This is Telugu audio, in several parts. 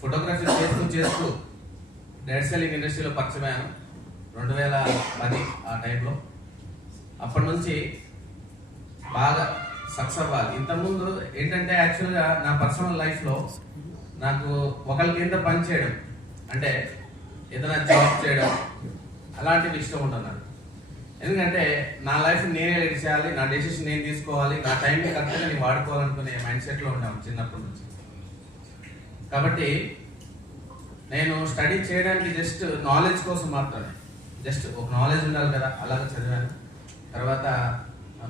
ఫోటోగ్రఫీ చేస్తూ డైరెక్ట్ సెల్లింగ్ ఇండస్ట్రీలో పరిచయమయ్యాను 2010 ఆ టైంలో. అప్పటి నుంచి బాగా సక్సెస్ అవ్వాలి. ఇంతకుముందు ఏంటంటే యాక్చువల్గా నా పర్సనల్ లైఫ్లో నాకు ఒకరి కింద పని చేయడం అంటే ఏదైనా జాబ్ చేయడం అలాంటివి ఇష్టం ఉంటుంది నాకు. ఎందుకంటే నా లైఫ్ నేనే లీడ్ చేయాలి, నా డెసిషన్ నేను తీసుకోవాలి, నా టైంని కరెక్ట్గా నేను వాడుకోవాలనుకునే మైండ్ సెట్లో ఉంటాను చిన్నప్పటి నుంచి. కాబట్టి నేను స్టడీ చేయడానికి జస్ట్ నాలెడ్జ్ కోసం మాత్రమే, జస్ట్ ఒక నాలెడ్జ్ ఉండాలి కదా అలాగే చదివాను. తర్వాత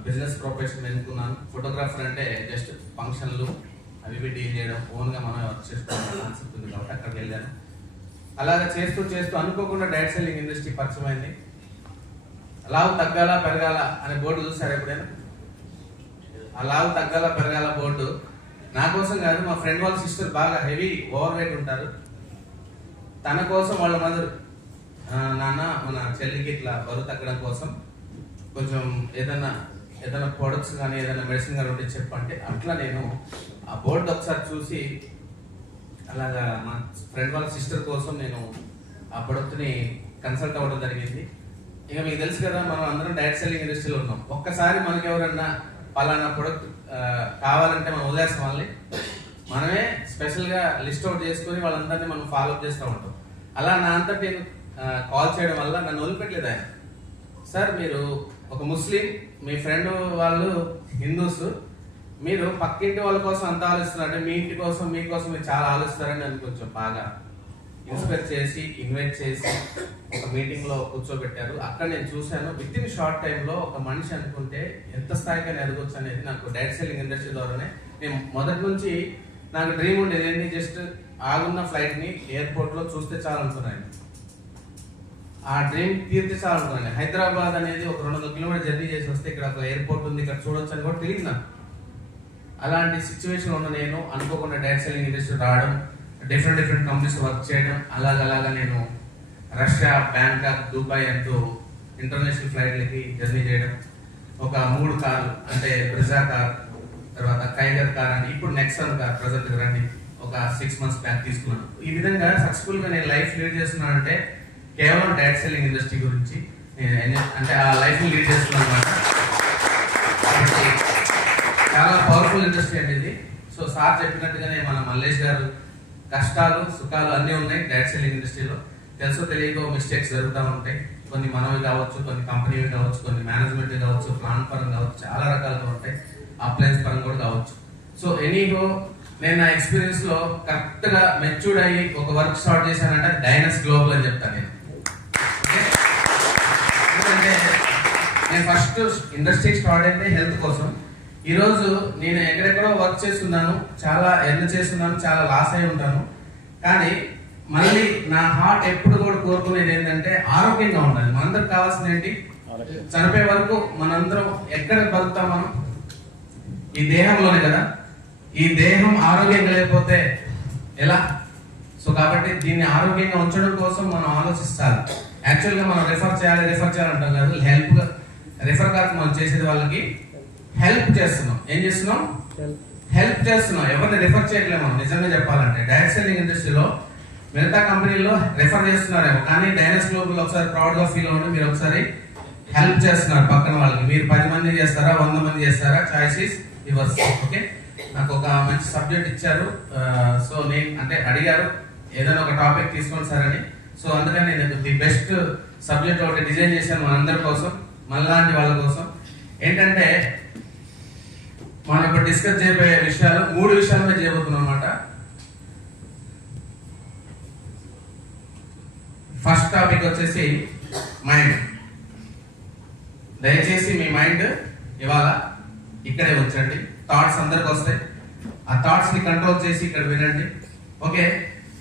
బిజినెస్ ప్రొఫెషన్ ఎన్నుకున్నాను. ఫోటోగ్రాఫర్ అంటే జస్ట్ ఫంక్షన్లు అవి డీల్ చేయడం, ఓన్గా మనం వర్క్ చేసుకోవడం కాన్సెప్ట్ ఉంది కాబట్టి అక్కడికి వెళ్ళాను. అలాగే చేస్తూ అనుకోకుండా డైరెక్ట్ సెల్లింగ్ ఇండస్ట్రీ పరిచయం అయింది. లావు తగ్గాల పెరగాల అనే బోర్డు చూసారు ఎప్పుడైనా? ఆ లావు తగ్గాల పెరగాల బోర్డు నా కోసం కాదు, మా ఫ్రెండ్ వాళ్ళ సిస్టర్ బాగా హెవీ ఓవర్ వెయిట్ ఉంటారు, తన కోసం వాళ్ళ మదర్ నాన్న మన చెల్లికి ఇట్లా బరువు తగ్గడం కోసం కొంచెం ఏదైనా ప్రొడక్ట్స్ కానీ ఏదైనా మెడిసిన్ కానీ ఉంటే చెప్పంటే అట్లా నేను ఆ బోర్డు ఒకసారి చూసి అలాగా మా ఫ్రెండ్ వాళ్ళ సిస్టర్ కోసం నేను ఆ ప్రొడక్ట్ని కన్సల్ట్ అవ్వడం జరిగింది. ఇక మీకు తెలుసు కదా, మనం అందరం డైరెక్ట్ సెల్లింగ్ ఇండస్ట్రీలో ఉన్నాం. ఒక్కసారి మనకి ఎవరన్నా పలానా ప్రొడక్ట్ కావాలంటే మనం వదిలేస్తాం వాళ్ళని, మనమే స్పెషల్గా లిస్ట్ అవుట్ చేసుకుని వాళ్ళందరినీ మనం ఫాలోఅప్ చేస్తూ ఉంటాం. అలా నా అంతటి నేను కాల్ చేయడం వల్ల నన్ను వదిలిపెట్టలేదు ఆయన. సార్ మీరు ఒక ముస్లిం, మీ ఫ్రెండ్ వాళ్ళు హిందూస్, మీరు పక్కింటి వాళ్ళ కోసం అంత ఆలోచిస్తున్నారంటే మీ ఇంటి కోసం మీకోసం మీరు చాలా ఆలోచిస్తారని నన్ను కొంచెం బాగా ఇన్స్పైర్ చేసి ఇన్వైట్ చేసి ఒక మీటింగ్లో కూర్చోబెట్టారు. అక్కడ నేను చూశాను విత్ ఇన్ షార్ట్ టైంలో ఒక మనిషి అనుకుంటే ఎంత స్థాయిగా ఎదగొచ్చు అనేది నాకు డైరెక్ట్ సెల్లింగ్ ఇండస్ట్రీ ద్వారానే. నేను మొదటి నుంచి నాకు డ్రీమ్ ఉండేది ఏంటి, జస్ట్ ఆగున్న ఫ్లైట్ని ఎయిర్పోర్ట్లో చూస్తే చాలనుకున్నాను, ఆ డ్రీమ్ తీర్చాలనుకున్నాను. హైదరాబాద్ అనేది ఒక 200 కిలోమీటర్ జర్నీ చేసి వస్తే ఇక్కడ ఒక ఎయిర్పోర్ట్ ఉంది, ఇక్కడ చూడొచ్చు అని కూడా తెలియదు నాకు. అలాంటి సిచ్యువేషన్ ఉన్న నేను అనుకోకుండా డైరెక్ట్ సెల్లింగ్ ఇండస్ట్రీ రావడం, డిఫరెంట్ కంపెనీస్ వర్క్ చేయడం, అలాగలాగా నేను రష్యా, బ్యాంకాక్, దుబాయ్ అంటూ ఇంటర్నేషనల్ ఫ్లైట్లకి జర్నీ చేయడం. ఒక 3 కార్లు అంటే బ్రిజా కార్, తర్వాత కైగర్ కార్ అని, ఇప్పుడు నెక్సాన్ కార్ ప్రజెంట్ రండి ఒక 6 months బ్యాక్ తీసుకున్నాను. ఈ విధంగా సక్సెస్ఫుల్గా నేను లైఫ్ లీడ్ చేస్తున్నాను అంటే కేవలం డైరెక్ట్ సెల్లింగ్ ఇండస్ట్రీ గురించి అంటే ఆ లైఫ్ లీడ్ చేస్తున్నాను అనమాట. చాలా పవర్ఫుల్ ఇండస్ట్రీ అండి ఇది. సో సార్ చెప్పినట్టుగానే మన మల్లేష్ గారు కష్టాలు సుఖాలు అన్నీ ఉన్నాయి డైరెక్ట్ సెల్లింగ్ ఇండస్ట్రీలో. తెలుసో తెలియకో మిస్టేక్స్ జరుగుతూ ఉంటాయి, కొన్ని మనవి కావచ్చు, కొన్ని కంపెనీవి కావచ్చు, కొన్ని మేనేజ్మెంట్ కావచ్చు, ప్లాన్ పరంగా కావచ్చు, చాలా రకాలుగా ఉంటాయి, అప్లయన్స్ పరంగా కూడా కావచ్చు. సో ఎనీగో నేను నా ఎక్స్పీరియన్స్ లో కరెక్ట్ గా మెచ్యూర్డ్ అయ్యి ఒక వర్క్ స్టార్ట్ చేశానంటే డైనస్ గ్లోబల్ అని చెప్తాను నేను. ఎందుకంటే నేను ఫస్ట్ ఇండస్ట్రీ స్టార్ట్ అయితే హెల్త్ కోసం. ఈరోజు నేను ఎక్కడెక్కడో వర్క్ చేస్తున్నాను, చాలా ఎర్న్ చేస్తున్నాను, చాలా లాస్ అయి ఉంటాను, కానీ మళ్ళీ నా హార్ట్ ఎప్పుడు కూడా కోరుకునేది ఏంటంటే ఆరోగ్యంగా ఉండాలి. మనందరికి కావాల్సింది ఏంటి, చనిపోయే వరకు మనందరం ఎక్కడ బతుకుతాం, మనం ఈ దేహంలోనే కదా. ఈ దేహం ఆరోగ్యంగా లేకపోతే ఎలా? సో కాబట్టి దీన్ని ఆరోగ్యంగా ఉంచడం కోసం మనం ఆలోచిస్తాలి. యాక్చువల్గా మనం రిఫర్ చేయాలి అంటాం కదా, హెల్ప్గా రిఫర్ కాదు మనం చేసేది, వాళ్ళకి హెల్ప్ చేస్తున్నాం. ఏం చేస్తున్నాం? హెల్ప్ చేస్తున్నాం. ఎవరిని రిఫర్ చేయట్లేదు మనం. నిజంగా చెప్పాలంటే డైరెక్ట్ సెల్లింగ్ ఇండస్ట్రీలో మిగతా కంపెనీల్లో రిఫర్ చేస్తున్నారేమో, కానీ డైనస్ గ్లోబల్ ఒకసారి ప్రౌడ్ గా ఫీల్ అవ్వండి, మీరు ఒకసారి హెల్ప్ చేస్తున్నారు పక్కన వాళ్ళకి. మీరు 10 మంది చేస్తారా, 100 మంది చేస్తారా, చాయిస్ ఇస్ యువర్స్. ఓకే, నాకు ఒక మంచి సబ్జెక్ట్ ఇచ్చారు. సో నేను అంటే అడిగారు ఏదైనా ఒక టాపిక్ తీసుకోండి సార్ అని. సో అందుకని నేను ది బెస్ట్ సబ్జెక్ట్ ఒకటి డిజైన్ చేశాను మనందరి కోసం, మనలాంటి వాళ్ళ కోసం. ఏంటంటే మనం ఇప్పుడు డిస్కస్ చేయబోయే విషయాలు 3 విషయాల మీద చేయబోతున్నాం అనమాట. ఫస్ట్ టాపిక్ వచ్చేసి మైండ్. దయచేసి మీ మైండ్ ఇవాళ ఇక్కడే ఉంచండి. థాట్స్ అందరికి వస్తాయి, ఆ థాట్స్ ని కంట్రోల్ చేసి ఇక్కడ వినండి. ఓకే,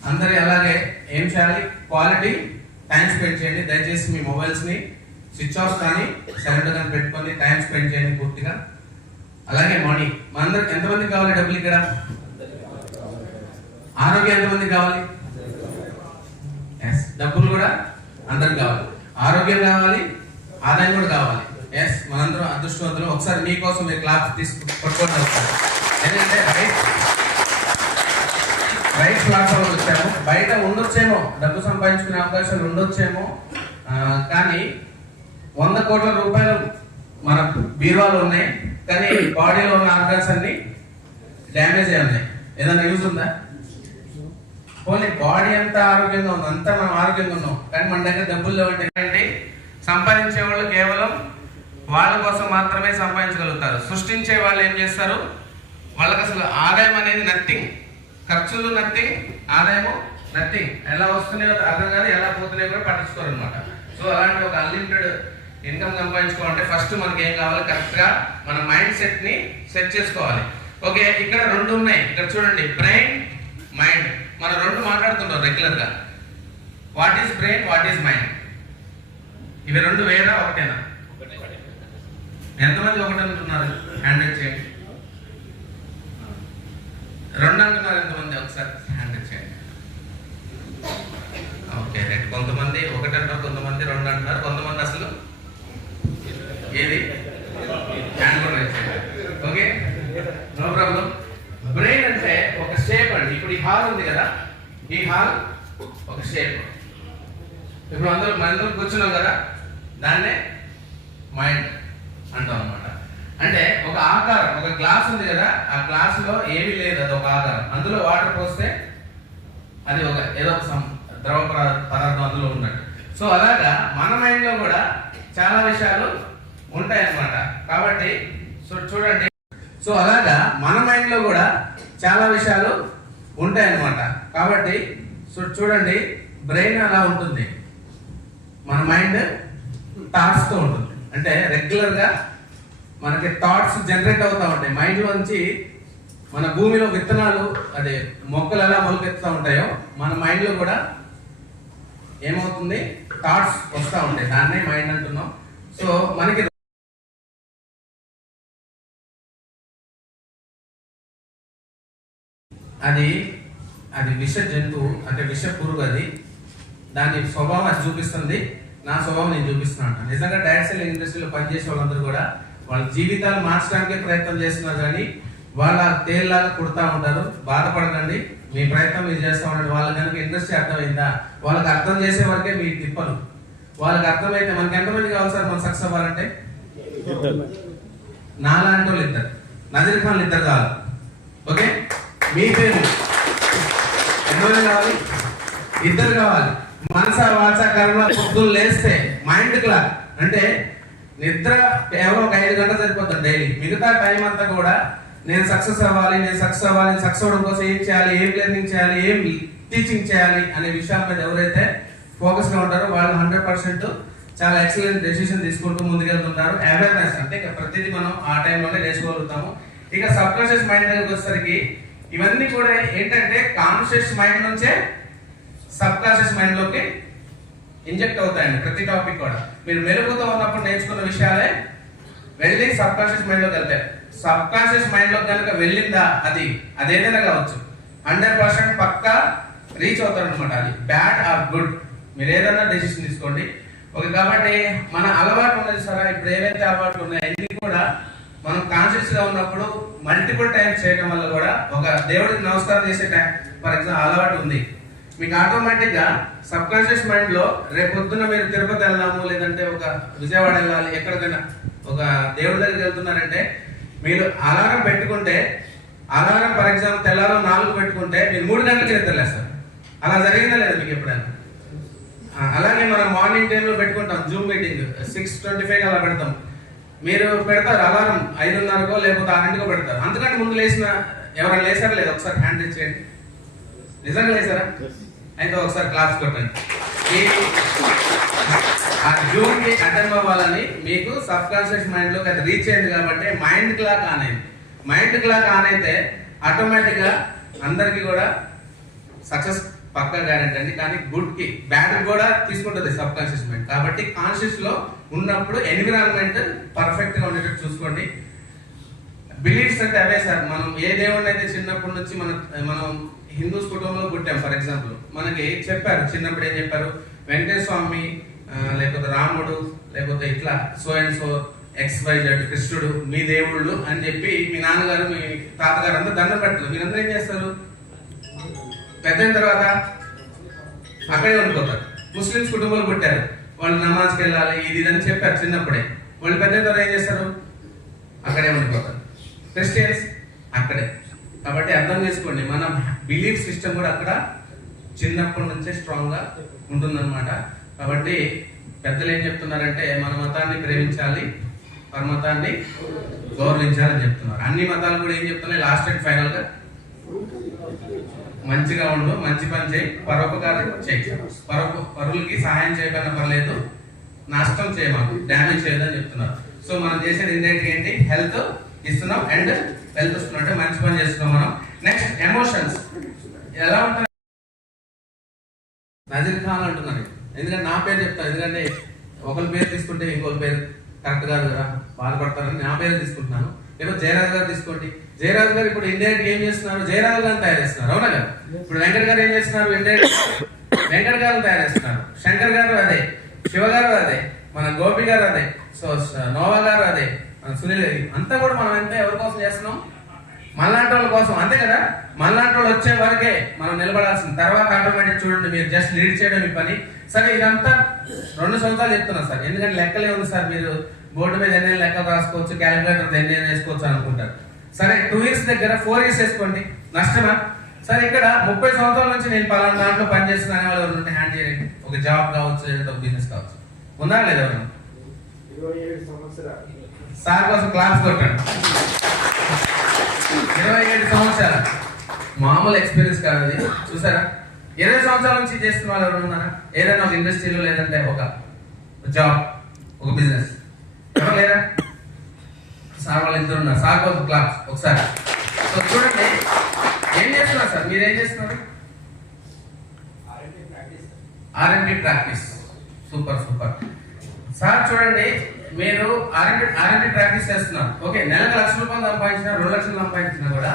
అందరి అలాగే ఏం చేయాలి, క్వాలిటీ టైం స్పెండ్ చేయండి. దయచేసి మీ మొబైల్స్ ని స్విచ్ ఆఫ్ కానీ సైలెంట్ గా పెట్టుకొని టైం స్పెండ్ చేయండి పూర్తిగా. అలాగే మనీ, మనందరికి ఎంతమంది కావాలి డబ్బులు? ఇక్కడ ఆరోగ్యం ఎంతమంది కావాలి? డబ్బులు కూడా అందరికి కావాలి, ఆరోగ్యం కావాలి, ఆదాయం కూడా కావాలి. ఎస్, మనందరం అదృష్టవంతులు. ఒకసారి మీకోసం మీరు క్లాస్ తీసుకు పట్టుకోండి. ఎందుకంటే రైట్ ప్లాట్ఫామ్ వచ్చాము. బయట ఉండొచ్చేమో, డబ్బు సంపాదించుకునే అవకాశాలు ఉండొచ్చేమో, కానీ 100 కోట్ల రూపాయలు మన బీరువాలో ఉన్నాయి, కానీ బాడీలో ఉన్న ఆర్గాన్స్ అన్ని డ్యామేజ్ అయి ఉన్నాయి. ఏదైనా యూజ్ ఉందా? పోనీ బాడీ అంతా ఆరోగ్యంగా ఉంది, అంతా మనం ఆరోగ్యంగా ఉన్నాం, కానీ మన దగ్గర డబ్బులు లేవంటే సంపాదించే వాళ్ళు కేవలం వాళ్ళ కోసం మాత్రమే సంపాదించగలుగుతారు. సృష్టించే వాళ్ళు ఏం చేస్తారు? వాళ్ళకి అసలు ఆదాయం అనేది నథింగ్, ఖర్చులు నథింగ్, ఆదాయము నథింగ్. ఎలా వస్తున్నాయో అర్థం కాదు, ఎలా పోతున్నాయో కూడా పట్టించుకోరు అనమాట. సో అలాంటి ఒక అన్లిమిటెడ్ ఇన్కమ్ సంపాదించుకోవాలంటే ఫస్ట్ మనకి ఏం కావాలి? కరెక్ట్గా మన మైండ్ సెట్ని సెట్ చేసుకోవాలి. ఓకే, ఇక్కడ 2 ఉన్నాయి. ఇక్కడ చూడండి, బ్రెయిన్, మైండ్. మనం 2 మాట్లాడుతుంటాం రెగ్యులర్గా. What is brain, what is mind? ఇవి 2 వేరా ఒకటేనా? ఎంతమంది ఒకటి అంటున్నారు? హ్యాండ్ రైజ్ చేయండి. 2 అంటున్నారు ఎంతమంది? ఒకసారి హ్యాండ్ రైజ్ చేయండి. Okay right. కొంతమంది 1 అంటారు, కొంతమంది 2 అంటున్నారు, కొంతమంది అసలు ఏది హ్యాండ్ కూడా రైజ్ చేయండి. Okay, no problem. బ్రెయిన్ అంటే ఒక షేప్ అండి. ఇప్పుడు ఈ హాల్ ఉంది కదా, ఈ హాల్ ఒక షేప్. ఇప్పుడు మనందరం కూర్చున్నాం కదా, దాన్నే మైండ్ అంటాం అనమాట. అంటే ఒక ఆకారం, ఒక గ్లాస్ ఉంది కదా, ఆ గ్లాస్ లో ఏమీ లేదు, అది ఒక ఆకారం. అందులో వాటర్ పోస్తే అది ఒక ఏదో ఒక ద్రవ పదార్థం అందులో ఉన్నట్టు. సో అలాగా మన మైండ్ లో కూడా చాలా విషయాలు ఉంటాయి అన్నమాట. కాబట్టి చూడండి, సో అలాగా మన మైండ్ లో కూడా చాలా విషయాలు ఉంటాయి అన్నమాట. కాబట్టి చూడండి, బ్రెయిన్ అలా ఉంటుంది, మన మైండ్ థాట్స్ తో ఉంటుంది. అంటే రెగ్యులర్ గా మనకి థాట్స్ జనరేట్ అవుతూ ఉంటాయి మైండ్ లోంచి. మన భూమిలో విత్తనాలు, అదే మొక్కలు ఎలా మొలకెత్తుతూ ఉంటాయో, మన మైండ్ లో కూడా ఏమవుతుంది? థాట్స్ వస్తూ ఉంటాయి, దాన్నే మైండ్ అంటున్నాం. సో మనకి అది విష జంతువు, అంటే విష పురుగు. అది దాని స్వభావం అది చూపిస్తుంది, నా స్వభావం నేను చూపిస్తున్నాను. నిజంగా డైరెక్ట్ సెల్లింగ్ ఇండస్ట్రీలో పనిచేసే వాళ్ళందరూ కూడా వాళ్ళ జీవితాలు మార్చడానికే ప్రయత్నం చేస్తున్నారు, కానీ వాళ్ళ తేలిలాగా కుడతా ఉంటారు. బాధపడకండి, మీ ప్రయత్నం మీరు చేస్తూ ఉండండి. వాళ్ళకి కనుక ఇండస్ట్రీ అర్థమైందా, వాళ్ళకి అర్థం చేసే వరకే మీ తిప్పలు. వాళ్ళకి అర్థమైతే మనకి ఎంతమంది కావాలి సార్ మనం సక్సెస్ అవ్వాలంటే? నాలాంటి వాళ్ళు 2, నజీర్ ఖాన్ 2 కావాలి. ఓకే, మీ పేరు ఎంతమంది కావాలి? 2 కావాలి. మనస వాచ కర్మ పొద్దులు లేస్తే మైండ్ క్లాక్ అంటే నిద్ర కేవలం ఒక 5 గంటలు సరిపోతుంది డైలీ. మిగతా టైం అంతా కూడా నేను సక్సెస్ అవ్వాలి, నేను సక్సెస్ అవ్వాలి, సక్సెస్ అవ్వడం కోసం ఏం చేయాలి, ఏం లెర్నింగ్ చేయాలి, ఏం టీచింగ్ చేయాలి అనే విషయాల మీద ఎవరైతే ఫోకస్ గా ఉంటారో వాళ్ళు 100% చాలా ఎక్సలెంట్ డెసిషన్ తీసుకుంటూ ముందుకెళ్తుంటారు. అవేర్నెస్ అంటే ప్రతిదీ మనం ఆ టైంలోనే నేర్చుకోగలుగుతాము. ఇక సబ్ కాన్షియస్ మైండ్ దగ్గరికి వచ్చేసరికి ఇవన్నీ కూడా ఏంటంటే కాన్షియస్ మైండ్ నుంచే సబ్ కాన్షియస్ మైండ్ లోకి ఇంజెక్ట్ అవుతాయండి. ప్రతి టాపిక్ కూడా మీరు మెలుగుతూ ఉన్నప్పుడు నేర్చుకున్న విషయాలే వెళ్ళి సబ్ కాన్షియస్ మైండ్ లోకి వెళ్తాయి. సబ్ కాన్షియస్ మైండ్ లో కనుక వెళ్ళిందా, అదేదైనా కావచ్చు, 100% పక్కా రీచ్ అవుతారు అనమాట. అది బ్యాడ్ ఆర్ గుడ్, మీరు ఏదైనా డెసిషన్ తీసుకోండి. ఓకే, కాబట్టి మన అలవాటు ఉన్నది సరే, ఇప్పుడు ఏవైతే అలవాట్లు ఉన్నాయో అన్ని కూడా మనం కాన్షియస్ గా ఉన్నప్పుడు మల్టిపుల్ టైమ్స్ చేయడం వల్ల కూడా, ఒక దేవుడికి నమస్కారం చేసే టైం ఫర్ ఎగ్జాంపుల్ అలవాటు ఉంది మీకు, ఆటోమేటిక్ గా సబ్ కాన్షియస్ మైండ్ లో రేపు పొద్దున్న మీరు తిరుపతి వెళ్దాము, లేదంటే ఒక విజయవాడ వెళ్ళాలి, ఎక్కడికైనా ఒక దేవుడి దగ్గరికి వెళ్తున్నారంటే మీరు అలారం పెట్టుకుంటే, అలారం ఫర్ ఎగ్జాంపుల్ తెల్లారో 4 పెట్టుకుంటే మీరు 3 గంటలకి నిద్రలేస్తారు. అలా జరిగిందా లేదా మీకు ఎప్పుడైనా? అలాగే మనం మార్నింగ్ టైంలో పెట్టుకుంటాం జూమ్ మీటింగ్ 6:25 అలా పెడతాం. మీరు పెడతారు అలారం 5:30కో లేకపోతే 6:00కో పెడతారు. అంతకంటే ముందు లేచిన ఎవరైనా లేసారా లేదా? ఒకసారి హ్యాండ్ రైజ్ చేయండి. నిజంగా లేసారా? అయితే ఒకసారి క్లాస్ కొట్టండి. ఆ జూమ్ కి అటెండ్ అవ్వాలని మీకు సబ్ కాన్షియస్ మైండ్ లోకి అది రీచ్ అయింది కాబట్టి మైండ్ క్లాక్ ఆన్ అయింది. మైండ్ క్లాక్ ఆన్ అయితే ఆటోమేటిక్ గా అందరికి కూడా సక్సెస్ పక్కా గ్యారెంటీ అండి. కానీ గుడ్ కి బ్యాడ్ కూడా తీసుకుంటుంది సబ్ కాన్షియస్ మైండ్. కాబట్టి కాన్షియస్ లో ఉన్నప్పుడు ఎన్విరాన్మెంట్ పర్ఫెక్ట్ గా ఉండేటట్టు చూసుకోండి. బిలీఫ్స్ అంటే అవే సార్. మనం ఏ దేవుడిని అయితే చిన్నప్పటి నుంచి మనం హిందూస్ కుటుంబంలో పుట్టాం. ఫర్ ఎగ్జాంపుల్ మనకి చెప్పారు చిన్నప్పుడు, ఏం చెప్పారు? వెంకటేశ్వర స్వామి లేకపోతే రాముడు లేకపోతే ఇట్లా సో అండ్ సో XYZ కృష్ణుడు మీ దేవుళ్ళు అని చెప్పి మీ నాన్నగారు మీ తాతగారు అందరూ దండం పెడతారు. మీరందరూ ఏం చేస్తారు? పెద్దయిన తర్వాత అక్కడే ఉండిపోతారు. ముస్లిమ్స్ కుటుంబాలు పుట్టారు, వాళ్ళు నమాజ్కి వెళ్ళాలి ఇది అని చెప్పారు చిన్నప్పుడే. వాళ్ళు పెద్ద తర్వాత ఏం చేస్తారు? అక్కడే ఉండిపోతారు. క్రిస్టియన్స్ అక్కడే. కాబట్టి అర్థం చేసుకోండి, మన బిలీఫ్ సిస్టమ్ కూడా అక్కడ చిన్నప్పటి నుంచే స్ట్రాంగ్ గా ఉంటుందన్నమాట. కాబట్టి పెద్దలు ఏం చెప్తున్నారంటే మన మతాన్ని ప్రేమించాలి, పరమతాన్ని గౌరవించాలని చెప్తున్నారు. అన్ని మతాలు కూడా ఏం చెప్తున్నాయి లాస్ట్ అండ్ ఫైనల్ గా? మంచిగా ఉండు, మంచి పని చేయి, పరోపకారం చేయి, పరులకి సహాయం చేయకుండా పర్లేదు, నష్టం చేయమాకు, డ్యామేజ్ చేయదని చెప్తున్నారు. సో మనం చేసేది ఇండైరెక్ట్ ఏంటి? హెల్త్ ఇస్తున్నాం అండ్ వెల్త్ ఇస్తున్నాం, అంటే మంచి పని చేస్తున్నాం మనం. నెక్స్ట్ ఎమోషన్స్ ఎలా ఉంటాయి? నజీర్ ఖాన్ అంటున్నారు, ఎందుకంటే నా పేరు చెప్తాను, ఎందుకంటే ఒకరి పేరు తీసుకుంటే ఇంకొక పేరు కరెక్ట్ కాదు కదా, బాధపడతారని నా పేరు తీసుకుంటున్నాను. లేకపోతే జయరాజ్ గారు తీసుకోండి. జయరాజ్ గారు ఇప్పుడు ఇండైరెక్ట్ ఏం చేస్తున్నారు? జయరాజ్ గారిని తయారు చేస్తున్నారు, అవునా కదా? ఇప్పుడు వెంకట్ గారు ఏం చేస్తున్నారు? ఇండైరెక్ట్ వెంకట్ గారిని తయారు చేస్తున్నారు. శంకర్ గారు అదే, శివ గారు అదే, మన గోపి గారు అదే, సో నోవా గారు అదే, మన సునీల్ గారి అంతా కూడా మనం ఎంత ఎవరి కోసం చేస్తున్నాం? మనలాంటి వాళ్ళ కోసం, అంతే కదా? మనలాంటి వాళ్ళు వచ్చే వరకే మనం నిలబడాల్సింది. తర్వాత ఆటోమేటిక్ చూడండి, మీరు జస్ట్ లీడ్ చేయడం మీ పని. సరే ఇదంతా 2 సంవత్సరాలు చెప్తున్నా సార్, ఎందుకంటే లెక్కలే ఉంది సార్, మీరు బోర్డు మీద ఎన్ని లెక్కలు రాసుకోవచ్చు, క్యాలిక్యులేటర్ ఎన్ని వేసుకోవచ్చు అనుకుంటారు. సరే 2 ఇయర్స్ దగ్గర 4 ఇయర్స్ వేసుకోండి, నష్టమా? సరే ఇక్కడ 30 సంవత్సరాల నుంచి నేను పలానా దాంట్లో పనిచేస్తున్నాను వాళ్ళు ఉంటే హ్యాండ్ చేయండి. ఒక జాబ్ కావచ్చు, లేదా ఒక బిజినెస్ కావచ్చు. ఉందా లేదా? ఎవరు 27 సంవత్సరాలు సార్ కోసం క్లాస్ కొట్టాడు. 27 సంవత్సరాలు మామూలు ఎక్స్పీరియన్స్ కాదు అది. చూసారా? 20 సంవత్సరాల నుంచి చేస్తున్న వాళ్ళు ఎవరు ఉన్నారా? ఏదైనా ఒక ఇండస్ట్రీలో, లేదంటే ఒక జాబ్, ఒక బిజినెస్ ఎవరు లేరా? సార్ వాళ్ళు ఇద్దరు ఉన్నారు. సార్ కోసం క్లాస్ ఒకసారి. సో చూడండి ఏం చేస్తున్నారు సార్, మీరు ఏం చేస్తున్నారు? R&D practice. Super super sir. చూడండి మీరు R&D ప్రాక్టీస్ చేస్తున్నారు. ఓకే, నెలకు ₹1,00,000 సంపాదించినా, 2 లక్షలు సంపాదించినా కూడా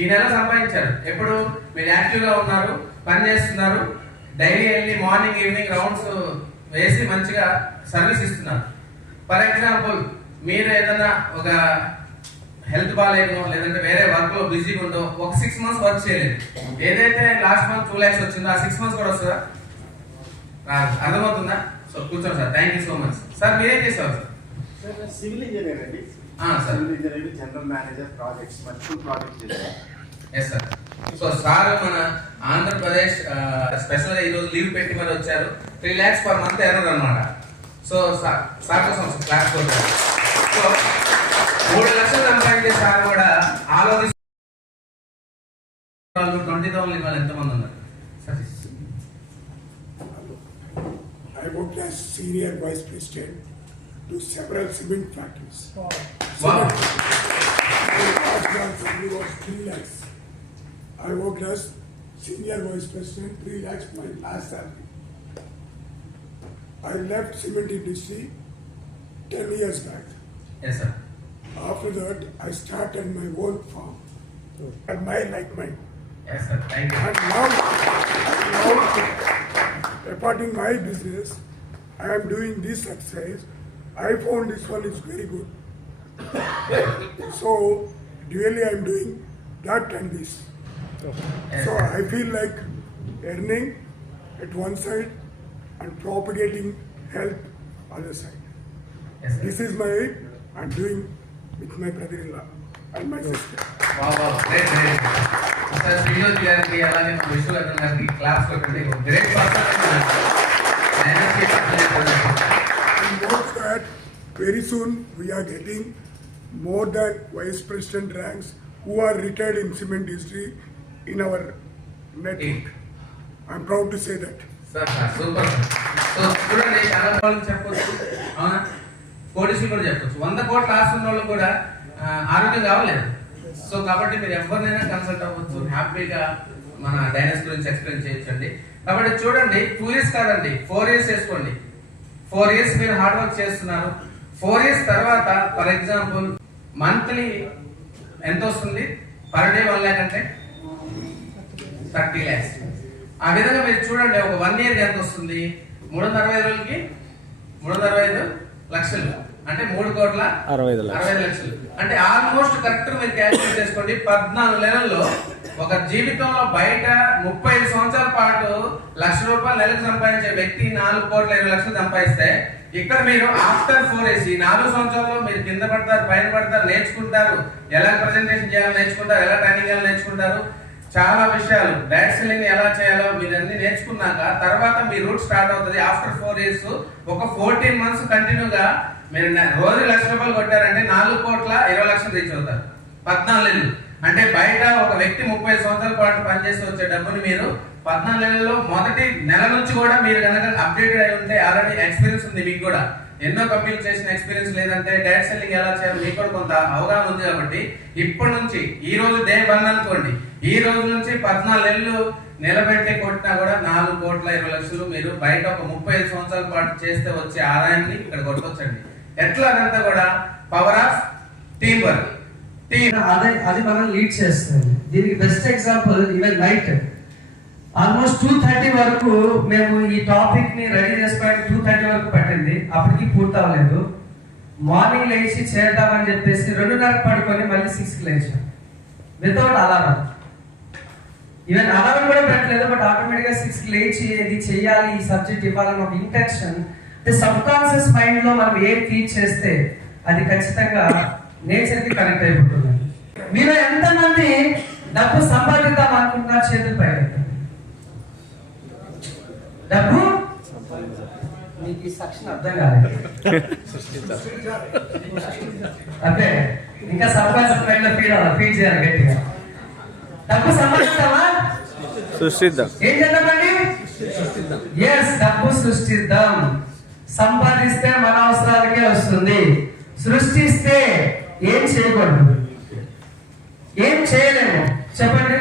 ఈ నెల సంపాదించారు. ఎప్పుడు మీరు యాక్టివ్ గా ఉన్నారు, పని చేస్తున్నారు, డైలీ వెళ్ళి మార్నింగ్ ఈవినింగ్ రౌండ్స్ వేసి మంచిగా సర్వీస్ ఇస్తున్నారు. ఫర్ ఎగ్జాంపుల్ మీరు ఏదైనా ఒక హెల్త్ బాగాలేదో, లేదంటే వేరే వర్క్ లో బిజీగా ఉండో, ఒక 6 మంత్స్ వర్క్ చేయలేదు, ఏదైతే లాస్ట్ మంత్ 2 lakhs వచ్చిందో ఆ 6 months కూడా వస్తుందా? అర్థమవుతుందా? సో కూర్చోండి sir. Thank you so much sir. మీరేం చేస్తారు సార్? సార్ సివిల్ ఇంజనీర్ అండి. Civil engineer, general manager, projects, multiple projects చేశారు. Yes sir. సో సార్ మన ఆంధ్రప్రదేశ్ స్పెషల్ ఈరోజు లీవ్ పెట్టి మరి వచ్చారు. 3 lakhs per month ఎర్రర్ అనమాట. సో సార్ కోసం క్లాస్ కొట్టారు. సో 3 లక్షలు సంపాదించే సార్ కూడా ఆలోచించి 20,000 ఇవాళ ఎంతమంది ఉన్నారు sir? I worked as senior vice president to several cement factories. Wow. Last salary was 3 lakhs. I worked as senior vice president, 3 lakhs my last salary. I left cement industry 10 years back. Yes sir. After that, I started my own farm. And like mine. Yes sir. Thank you. And now, apart in my business, I am doing this exercise. I found this one is very good. So, really I am doing that and this. So, I feel like earning at one side and propagating health other side. Yes sir. This is my, I am doing with my brother-in-law and my sister. Wow wow, great great sir. Srinivas గారికి అలాగే మన విశ్వవర్ధన్ గారికి క్లాస్ కొట్టండి. Great person. And more that very soon we are getting more than vice president ranks who are retired in cement industry in our network. I'm proud to say that. Sir sir super. So చూడండి, చాలా వాళ్ళకి చెప్పొచ్చు, అవునా? కోటీసులు కూడా చెప్పొచ్చు. 100 కోట్ల ఆస్తి ఉన్న వాళ్ళు కూడా ఆరోగ్యం కావలేదు. సో కాబట్టి మీరు ఎవరినైనా కన్సల్ట్ అవ్వచ్చు, హ్యాపీగా మన డైనస్ గురించి ఎక్స్ప్లెయిన్ చేయొచ్చండి. కాబట్టి చూడండి 2 years కాదండి, 4 years వేసుకోండి. 4 years మీరు హార్డ్ వర్క్ చేస్తున్నారు. 4 years తర్వాత ఫర్ ఎగ్జాంపుల్ మంత్లీ ఎంత వస్తుంది? పర్ డే 1 lakh అంటే 30 lakhs. ఆ విధంగా మీరు చూడండి, ఒక 1 year ఎంత వస్తుంది? 365 రోజులకి 365 లక్షలు అంటే 3,65,00,000. అంటే ఆల్మోస్ట్ కరెక్ట్ మీరు క్యాల్కులేట్ చేసుకోండి. 14 నెలల్లో ఒక జీవితంలో బయట 35 సంవత్సరాల పాటు ₹1,00,000 నెలకు సంపాదించే వ్యక్తి 4,20,00,000 సంపాదిస్తే ఇక్కడ మీరు ఆఫ్టర్ 4 ఇయర్స్, ఈ 4 సంవత్సరాల్లో మీరు కింద పడతారు, పైన పడతారు, నేర్చుకుంటారు, ఎలా ప్రెజెంటేషన్ చేయాలో నేర్చుకుంటారు, ఎలా ట్రైనింగ్ చేయాలో నేర్చుకుంటారు, చాలా విషయాలు డైరెక్ట్ సెల్లింగ్ ఎలా చేయాలో మీరు అన్ని నేర్చుకున్నాక తర్వాత మీ రూట్ స్టార్ట్ అవుతుంది. ఆఫ్టర్ 4 ఇయర్స్ ఒక 14 months కంటిన్యూగా మీరు రోజు ₹1,00,000 కొట్టారంటే 4,20,00,000 రీచ్ అవుతారు. 14 నెలలు అంటే బయట ఒక వ్యక్తి 35 సంవత్సరాల పాటు పనిచేసి వచ్చే డబ్బుని మీరు 14 నెలల్లో మొదటి నెల నుంచి కూడా మీరు కనుక అప్డేటెడ్ అయి ఉంటే, ఆల్రెడీ ఎక్స్పీరియన్స్ ఉంది మీకు కూడా, ఎన్నో కంపెనీలు చేసిన ఎక్స్పీరియన్స్ లేదంటే డైరెక్ట్ సెల్లింగ్ ఎలా చేయాలి మీకు కూడా కొంత అవగాహన ఉంది కాబట్టి ఇప్పటి నుంచి ఈ రోజు డే 1 అనుకోండి, ఈ రోజు నుంచి 14 నెలలు నిలబెట్టి కొట్టినా కూడా 4,20,00,000 మీరు బయట ఒక 35 సంవత్సరాల పాటు చేస్తే వచ్చే ఆదాయాన్ని ఇక్కడ కొట్టొచ్చండి. ఎట్లా అదంతా కూడా పవర్ ఆఫ్ టీమ్ వర్క్. అది మనం లీడ్ చేస్తుంది. దీనికి best example even night almost 2:30 వరకు మేము ఈ టాపిక్ ని రెడీ చేసుకోవడానికి 2:30 వరకు పట్టింది. అప్పటికి పూర్తి అవ్వలేదు. మార్నింగ్ లేచి చేద్దామని చెప్పేసి 2:30 పడుకొని మళ్ళీ 6కి లేచాం వితౌట్ అలారం. ఈవెన్ అలారం కూడా పెట్టలేదు, బట్ ఆటోమేటిక్ గా 6కి లేచి ఇది చెయ్యాలి, ఈ సబ్జెక్ట్ ఇవ్వాలని ఒక ఇంటెన్షన్. సబ్ కాన్షియస్ మైండ్ లో మనం ఏం టీచ్ చేస్తే అది ఖచ్చితంగా నేచర్ కి కనెక్ట్ అయిపోతుంది. మీరు ఎంతమంది డబ్బు సంపాదిద్దాం అనుకుంటున్నారు? చేతులు పైన డబ్బు మీకు ఈ సెక్షన్ అర్థం కాలేదు. అంటే ఇంకా సంపాదించిన మైండ్ లో ఫీడ్ చేయాలి గట్టిగా. డబ్బు సంపాదిస్తామా? సృష్టిద్దాం. ఏం చేద్దామండి? ఎస్, డబ్బు సృష్టిద్దాం. సంపాదిస్తే మన అవసరాలకే వస్తుంది. సృష్టిస్తే ఏం చేయకూడదు, ఏం చేయలేము చెప్పండి.